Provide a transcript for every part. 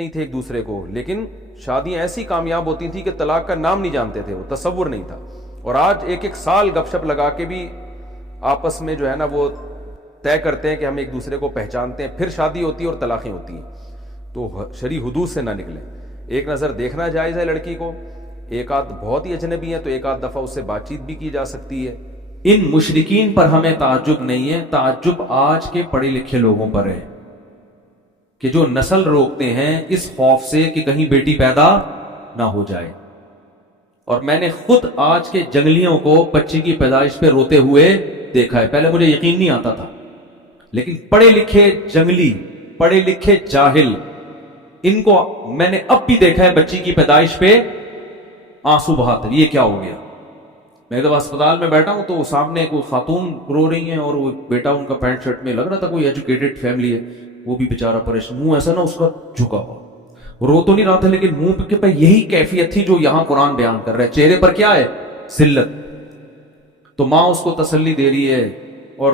نہیں تھے ایک دوسرے کو، لیکن شادیاں ایسی کامیاب ہوتی تھیں کہ طلاق کا نام نہیں جانتے تھے، وہ تصور نہیں تھا. اور آج ایک ایک سال گپ شپ لگا کے بھی آپس میں جو ہے نا وہ طے کرتے ہیں کہ ہم ایک دوسرے کو پہچانتے ہیں، پھر شادی ہوتی ہے اور طلاقیں ہوتی ہیں. تو شرعی حدود سے نہ نکلیں. ایک نظر دیکھنا جائز ہے لڑکی کو، ایک آدھ بہت ہی اجنبی ہیں تو ایک آدھ دفعہ اس سے بات چیت بھی کی جا سکتی ہے. ان مشرکین پر ہمیں تعجب نہیں ہے، تعجب آج کے پڑھے لکھے لوگوں پر ہے کہ جو نسل روکتے ہیں اس خوف سے کہ کہیں بیٹی پیدا نہ ہو جائے. اور میں نے خود آج کے جنگلیوں کو بچی کی پیدائش پہ روتے ہوئے دیکھا ہے. پہلے مجھے یقین نہیں آتا تھا، لیکن پڑھے لکھے جنگلی، پڑھے لکھے جاہل، ان کو میں نے اب بھی دیکھا ہے بچی کی پیدائش پہ آنسو بہاتے. یہ کیا ہو گیا؟ میں جب اسپتال میں بیٹھا ہوں تو سامنے کوئی خاتون رو رہی ہیں اور وہ بیٹا ان کا پینٹ شرٹ میں، لگ رہا تھا کوئی ایجوکیٹڈ فیملی ہے، وہ بھی بیچارہ پریشان، منہ ایسا نا اس کا جھکا ہوا، رو تو نہیں رہا تھا لیکن منہ پہ یہی کیفیت تھی جو یہاں قرآن بیان کر رہا ہے. چہرے پر کیا ہے؟ ذلت. تو ماں اس کو تسلی دے رہی ہے اور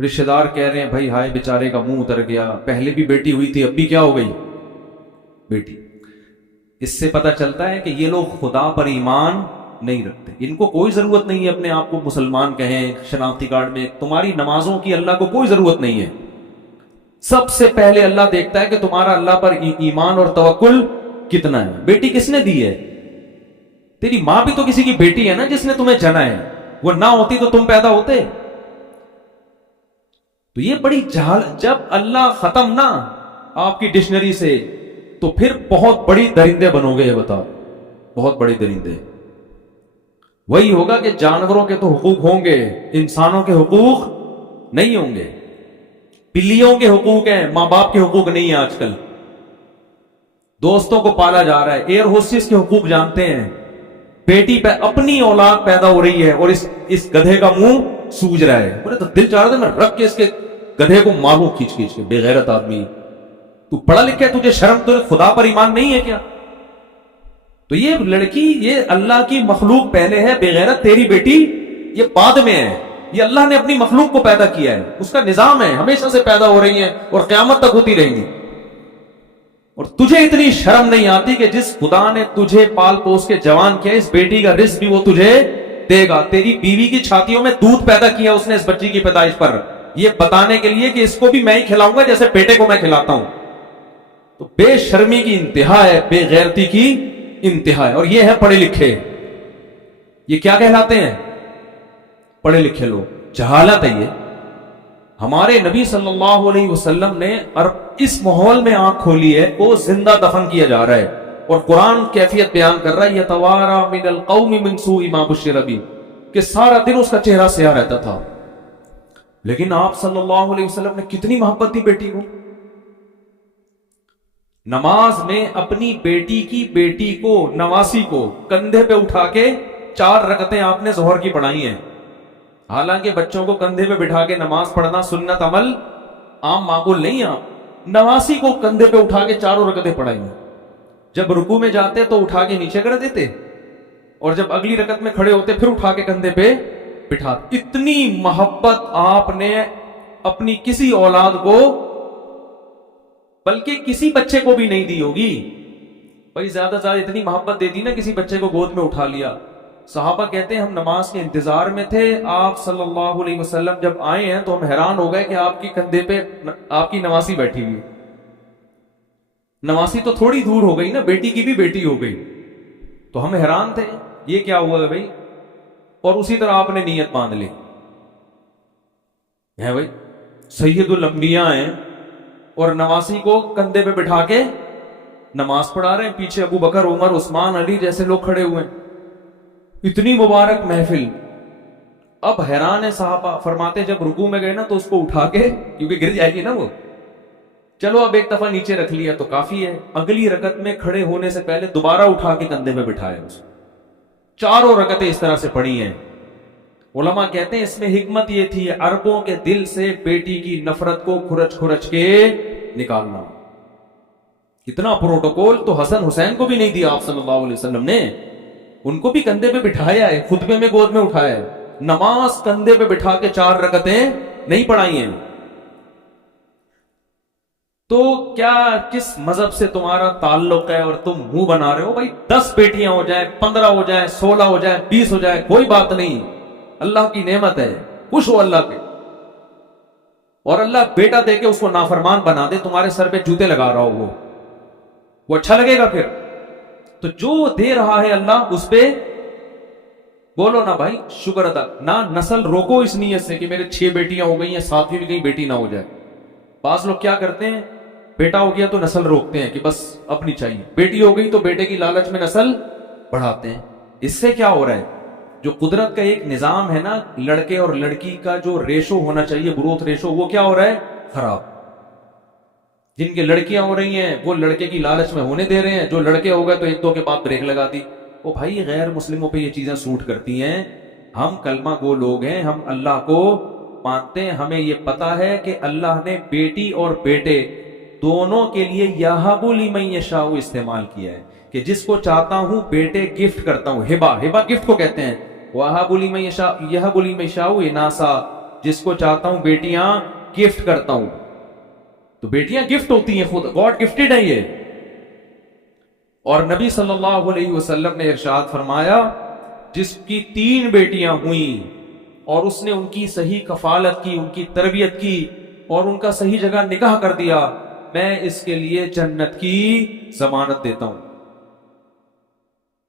رشتہ دار کہہ رہے ہیں بھائی ہائے بیچارے کا منہ اتر گیا، پہلے بھی بیٹی ہوئی تھی اب بھی کیا ہو گئی؟ بیٹی. اس سے پتہ چلتا ہے کہ یہ لوگ خدا پر ایمان نہیں رکھتے. ان کو کوئی ضرورت نہیں ہے اپنے آپ کو مسلمان کہیں شناختی کارڈ میں. تمہاری نمازوں کی اللہ کو کوئی ضرورت نہیں ہے. سب سے پہلے اللہ دیکھتا ہے کہ تمہارا اللہ پر ایمان اور توکل کتنا ہے. بیٹی کس نے دی ہے؟ تیری ماں بھی تو کسی کی بیٹی ہے نا جس نے تمہیں جنا ہے. وہ نہ ہوتی تو تم پیدا ہوتے. تو یہ بڑی جہال. جب اللہ ختم نہ آپ کی ڈکشنری سے تو پھر بہت بڑی درندے بنو گے. بتا، بہت بڑے درندے. وہی ہوگا کہ جانوروں کے تو حقوق ہوں گے، انسانوں کے حقوق نہیں ہوں گے. بلیوں کے حقوق ہیں، ماں باپ کے حقوق نہیں ہیں. آج کل دوستوں کو پالا جا رہا ہے. ایئر ہوسٹس کے حقوق جانتے ہیں. بیٹی پہ اپنی اولاد پیدا ہو رہی ہے اور اس گدھے کا منہ سوج رہا ہے. بولے تو دل چاہ رہا تھا میں رکھ کے اس کے گدھے کو ماروں کھینچ کھینچ کے. بے غیرت آدمی. تو پڑھا لکھا ہے، تجھے شرم تو خدا پر ایمان نہیں ہے کیا؟ تو یہ لڑکی، یہ اللہ کی مخلوق پہلے ہے، بے غیرت تیری بیٹی یہ بعد میں ہے. یہ اللہ نے اپنی مخلوق کو پیدا کیا ہے، اس کا نظام ہے، ہمیشہ سے پیدا ہو رہی ہیں اور قیامت تک ہوتی رہیں گی. اور تجھے اتنی شرم نہیں آتی کہ جس خدا نے تجھے پال پوس کے جوان کیا، اس بیٹی کا رزق بھی وہ تجھے دے گا. تیری بیوی کی چھاتیوں میں دودھ پیدا کیا اس نے اس بچی کی پیدائش پر، یہ بتانے کے لیے کہ اس کو بھی میں ہی کھلاؤں گا جیسے بیٹے کو میں کھلاتا ہوں. تو بے شرمی کی انتہا ہے، بے غیرتی کی انتہا ہے. اور یہ ہے پڑھے لکھے. یہ کیا کہلاتے ہیں؟ پڑھے لکھے لوگ. جہالت ہے یہ. ہمارے نبی صلی اللہ علیہ وسلم نے اس ماحول میں آنکھ کھولی ہے، وہ زندہ دفن کیا جا رہا ہے اور قرآن کیفیت بیان کر رہا ہے یتوارا من القوم من سوء ما بشر بہ، کہ سارا دن اس کا چہرہ سیاہ رہتا تھا. لیکن آپ صلی اللہ علیہ وسلم نے کتنی محبت دی بیٹی کو. نماز میں اپنی بیٹی کو نواسی کو کندھے پہ اٹھا کے 4 رکعتیں آپ نے ظہر کی پڑھائی ہیں. حالانکہ بچوں کو کندھے پہ بٹھا کے نماز پڑھنا سنت عمل عام معقول نہیں. آپ نواسی کو کندھے پہ اٹھا کے 4 رکعتیں پڑھائی ہیں. جب رکوع میں جاتے تو اٹھا کے نیچے کر دیتے اور جب اگلی رکعت میں کھڑے ہوتے پھر اٹھا کے کندھے پہ بٹھاتے. اتنی محبت آپ نے اپنی کسی اولاد کو، بلکہ کسی بچے کو بھی نہیں دی ہوگی. بھائی زیادہ زیادہ اتنی محبت دے دی نا، کسی بچے کو گود میں اٹھا لیا. صحابہ کہتے ہیں ہم نماز کے انتظار میں تھے، آپ صلی اللہ علیہ وسلم جب آئے ہیں تو ہم حیران ہو گئے کہ آپ کی کندھے پہ آپ کی نواسی بیٹھی ہوئی. نواسی تو تھوڑی دور ہو گئی نا، بیٹی کی بھی بیٹی ہو گئی. تو ہم حیران تھے یہ کیا ہوا ہے بھائی. اور اسی طرح آپ نے نیت باندھ لی ہے بھائی سید الانبیاء ہیں اور نواسی کو کندھے پہ بٹھا کے نماز پڑھا رہے ہیں. پیچھے ابو بکر، عمر، عثمان، علی جیسے لوگ کھڑے ہوئے ہیں. اتنی مبارک محفل. اب حیران ہے صحابہ. فرماتے جب رکوع میں گئے نا تو اس کو اٹھا کے، کیونکہ گر جائے گی نا وہ، چلو اب ایک دفعہ نیچے رکھ لیا تو کافی ہے. اگلی رکعت میں کھڑے ہونے سے پہلے دوبارہ اٹھا کے کندھے پہ بٹھایا. اس 4 رکعتیں اس طرح سے پڑھی ہیں. علماء کہتے ہیں اس میں حکمت یہ تھی عربوں کے دل سے بیٹی کی نفرت کو کھرچ کھرچ کے نکالنا. اتنا پروٹوکول تو حسن حسین کو بھی نہیں دیا آپ صلی اللہ علیہ وسلم نے. ان کو بھی کندھے پہ بٹھایا ہے، خطبے میں گود میں اٹھایا ہے. نماز کندھے پہ بٹھا کے 4 رکعتیں نہیں پڑھائی ہیں. تو کیا کس مذہب سے تمہارا تعلق ہے اور تم منہ بنا رہے ہو؟ بھائی 10 بیٹیاں ہو جائیں، 15 ہو جائیں، 16 ہو جائیں، 20 ہو جائیں، کوئی بات نہیں، اللہ کی نعمت ہے، خوش ہو اللہ کے. اور اللہ بیٹا دے کے اس کو نافرمان بنا دے، تمہارے سر پہ جوتے لگا رہا ہو، وہ اچھا لگے گا پھر؟ تو جو دے رہا ہے اللہ اس پہ بولو نا بھائی شکر ادا. نہ نسل روکو اس نیت سے کہ میرے 6 بیٹیاں ہو گئی ہیں، 7ویں بھی کہیں بیٹی نہ ہو جائے. بعض لوگ کیا کرتے ہیں، بیٹا ہو گیا تو نسل روکتے ہیں کہ بس اب نہیں چاہیے، بیٹی ہو گئی تو بیٹے کی لالچ میں نسل بڑھاتے ہیں. اس سے کیا ہو رہا ہے، جو قدرت کا ایک نظام ہے نا، لڑکے اور لڑکی کا جو ریشو ہونا چاہیے، گروتھ ریشو، وہ کیا ہو رہا ہے، خراب. جن کے لڑکیاں ہو رہی ہیں وہ لڑکے کی لالچ میں ہونے دے رہے ہیں، جو لڑکے ہو گئے تو 1-2 کے بعد بریک لگا دی. وہ بھائی غیر مسلموں پہ یہ چیزیں سوٹ کرتی ہیں. ہم کلمہ گو لوگ ہیں، ہم اللہ کو مانتے ہیں، ہمیں یہ پتا ہے کہ اللہ نے بیٹی اور بیٹے دونوں کے لیے یہب لمن یشاء استعمال کیا ہے کہ جس کو چاہتا ہوں بیٹے گفٹ کرتا ہوں. ہبہ گفٹ کو کہتے ہیں. وہب لمن یشاء، یہب لمن یشاء اناسا، جس کو چاہتا ہوں بیٹیاں گفٹ کرتا ہوں. تو بیٹیاں گفٹ ہوتی ہیں، خود گاڈ گفٹڈ ہے یہ. اور نبی صلی اللہ علیہ وسلم نے ارشاد فرمایا جس کی 3 بیٹیاں ہوئیں اور اس نے ان کی صحیح کفالت کی، ان کی تربیت کی اور ان کا صحیح جگہ نکاح کر دیا، میں اس کے لیے جنت کی ضمانت دیتا ہوں.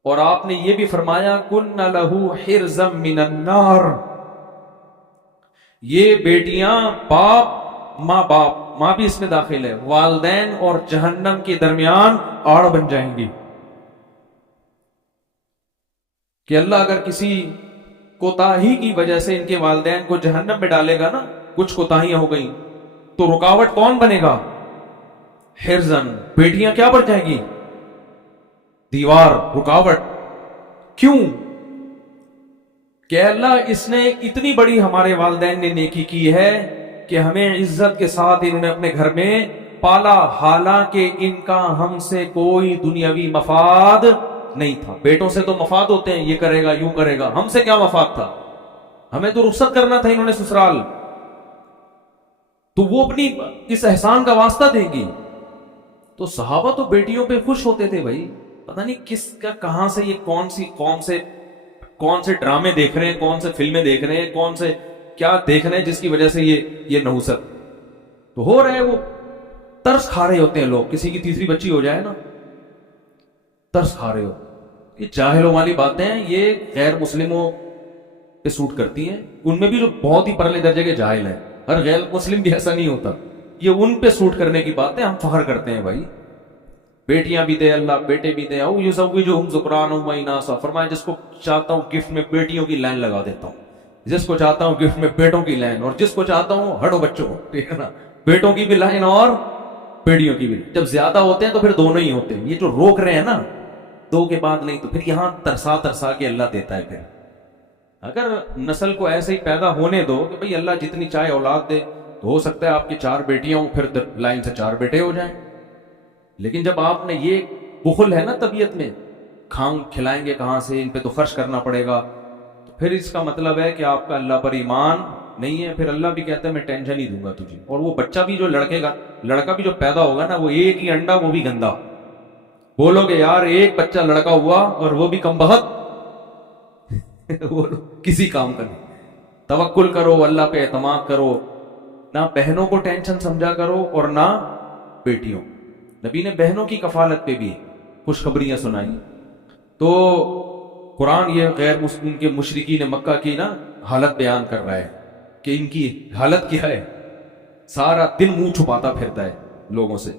اور آپ نے یہ بھی فرمایا کن لہ حرزا من النار، یہ بیٹیاں باپ ماں بھی اس میں داخل ہے، والدین اور جہنم کے درمیان آڑ بن جائیں گی. کہ اللہ اگر کسی کوتاہی کی وجہ سے ان کے والدین کو جہنم میں ڈالے گا نا، کچھ کوتاہیاں ہو گئیں، تو رکاوٹ کون بنے گا، حرزن، بیٹیاں کیا بن جائیں گی، دیوار، رکاوٹ. کیوں کہ اللہ اس نے اتنی بڑی ہمارے والدین نے نیکی کی ہے کہ ہمیں عزت کے ساتھ انہوں نے اپنے گھر میں پالا، حالانکہ ان کا ہم سے کوئی دنیاوی مفاد نہیں تھا. بیٹوں سے تو مفاد ہوتے ہیں، یہ کرے گا یوں کرے گا، ہم سے کیا مفاد تھا، ہمیں تو رخصت کرنا تھا انہوں نے سسرال. تو وہ اپنی اس احسان کا واسطہ دیں گی. تو صحابہ تو بیٹیوں پہ خوش ہوتے تھے بھائی. پتہ نہیں کس کا کہاں سے یہ کون سے ڈرامے دیکھ رہے ہیں، کون سے فلمیں دیکھ رہے ہیں، کون سے کیا دیکھ رہے ہیں جس کی وجہ سے یہ نحوست تو ہو رہا ہے. وہ ترس کھا رہے ہوتے ہیں لوگ، کسی کی تیسری بچی ہو جائے نا ترس کھا رہے ہو. یہ جاہلوں والی باتیں ہیں، یہ غیر مسلموں پہ سوٹ کرتی ہیں. ان میں بھی جو بہت ہی پرلے درجے کے جاہل ہیں، ہر غیر مسلم بھی ایسا نہیں ہوتا. یہ ان پہ سوٹ کرنے کی باتیں ہم فخر کرتے ہیں بھائی. بیٹیاں بھی دے اللہ، بیٹے بھی دے. او یزوجہم ذکرانا و اناثا، فرمایا جس کو چاہتا ہوں گفٹ میں بیٹیوں کی لائن لگا دیتا ہوں، جس کو چاہتا ہوں گفٹ میں بیٹوں کی لائن، اور جس کو چاہتا ہوں ہٹو بچوں، ٹھیک ہے نا، بیٹوں کی بھی لائن اور بیٹیوں کی بھی. جب زیادہ ہوتے ہیں تو پھر دونوں ہی ہوتے ہیں. یہ جو روک رہے ہیں نا 2 کے بعد نہیں، تو پھر یہاں ترسا کے اللہ دیتا ہے. پھر اگر نسل کو ایسے ہی پیدا ہونے دو کہ بھئی اللہ جتنی چاہے اولاد دے، تو ہو سکتا ہے آپ کی 4 بیٹیاں ہوں، پھر لائن سے 4 بیٹے ہو جائیں. لیکن جب آپ نے یہ بخل ہے نا طبیعت میں، کھلائیں گے کہاں سے، ان پہ تو خرچ کرنا پڑے گا، تو پھر اس کا مطلب ہے کہ آپ کا اللہ پر ایمان نہیں ہے. پھر اللہ بھی کہتا ہے میں ٹینشن ہی دوں گا تجھے. اور وہ بچہ بھی جو لڑکا بھی جو پیدا ہوگا نا، وہ ایک ہی انڈا، وہ بھی گندا. بولو گے یار ایک بچہ لڑکا ہوا اور وہ بھی کم بخت کسی کام کا نہیں. توکل کرو، اللہ پہ اعتماد کرو، نہ بہنوں کو ٹینشن سمجھا کرو اور نہ بیٹیوں. نبی نے بہنوں کی کفالت پہ بھی خوشخبریاں سنائی. تو قرآن یہ غیر مسلم کے مشرکین مکہ کی نا حالت بیان کر رہا ہے کہ ان کی حالت کیا ہے. سارا دن منہ چھپاتا پھرتا ہے لوگوں سے.